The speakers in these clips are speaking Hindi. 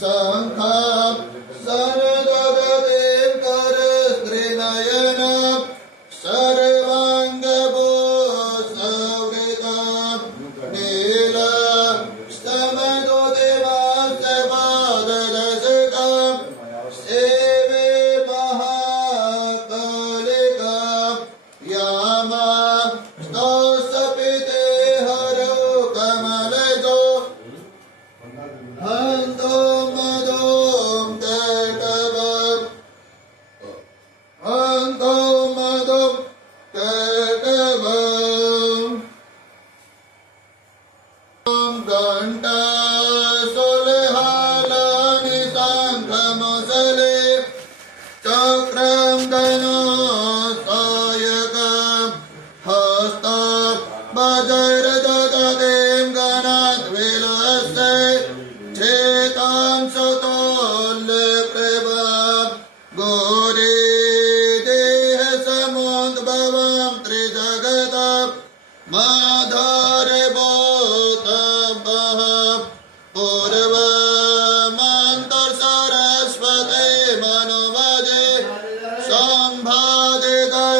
शङ्खं सरददेव करस्त्रिनयनं सर्वाङ्गभूषवृतं नीलं स्तमतो देवास्य पाददशकं सेवे महाकालिकां यामां स्तोषपिते हरो कमलजो हन्तो मदों तटवं हन्तो मदों तटवं घण्टासुलहालानि शङ्खमुसले चक्रं धनुसायकं हस्तं वज्रदत्तं गणाद्विलस्य चेतां सुतोल्यप्रभां गौरी देहसमुद्भवं त्रिजगतां माधुर्यभूतं पूर्वमन्तर्सरस्वते मनुवजे सम्भादितैतर्दिने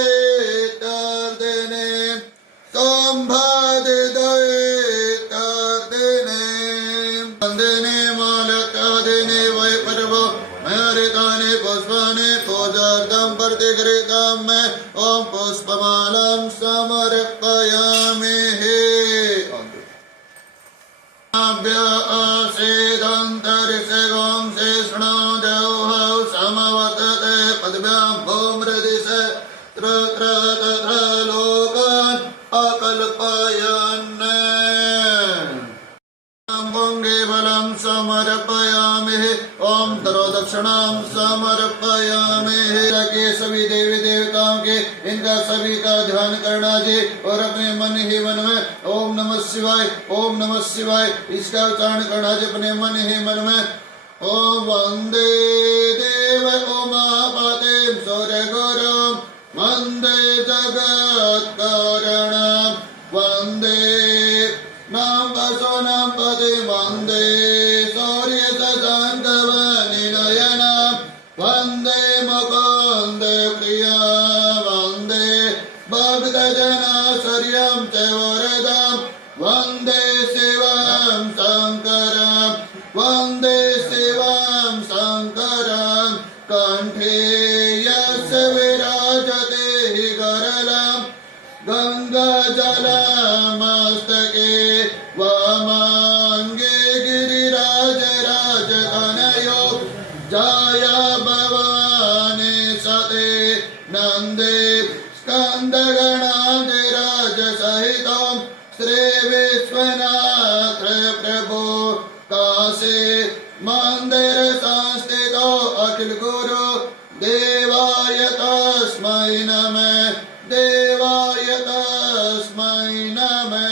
वन्दने मालकादिने वै पर्वो मयरितानि पुष्पाणि पूजार्थं प्रतिगृहीतं मे ॐ पुष्पमालां समर्पयामि आसीदन्तरिक्षगों शेषणो देवहौ समवतते पद्भ्यां भूमृदिश त्र लोकान् अकल्पयन् पुङ्गीफलं समर्पयामि ॐ दक्षिणां समर्पयामि के सभी देवी देवताओं के इनका सभी का ध्यान करना चाहिए और अपने मन ही मन में ओम नमः शिवाय ओम नमः शिवाय इसका उच्चारण करना चाहिए अपने मन ही मन में ओम वंदे देव उमापते सूर्य गुरुं वंदे जगत कारणं वंदे नाम वसुनां पदे वंदे सूर्य शशाङ्कवनिनयनं वंदे मुकुन्द प्रिया वंदे भक्तजनाश्रयं च वरदं वंदे शिवं शङ्करं वंदे शिवं शङ्करं कण्ठे यस्य विराजते हि गरलं गङ्गाजलमस्तके वामाङ्गे गिरिराजराजतनयो जया भवानी सते नन्दे स्कन्दगणाधिराजसहितं श्रीविश्वनाथ प्रभो काशी मन्दिर संस्थितो अखिल गुरु देवाय तस्मै नमः देवाय तस्मै नमः।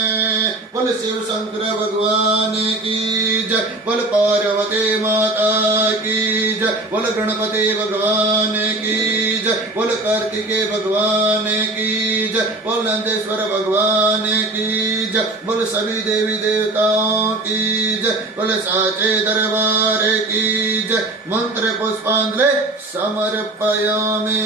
बोल शिव शंकर भगवान की जय बोल पार्वती माता की जय बोल गणपति भगवान की जय बोल कार्तिकेय भगवान की जय बोल नंदेश्वर भगवान की जय बोल सभी देवी देवताओं की जय बोल साचे दरबार की जय मंत्र पुष्पांजलि समर्पयामि।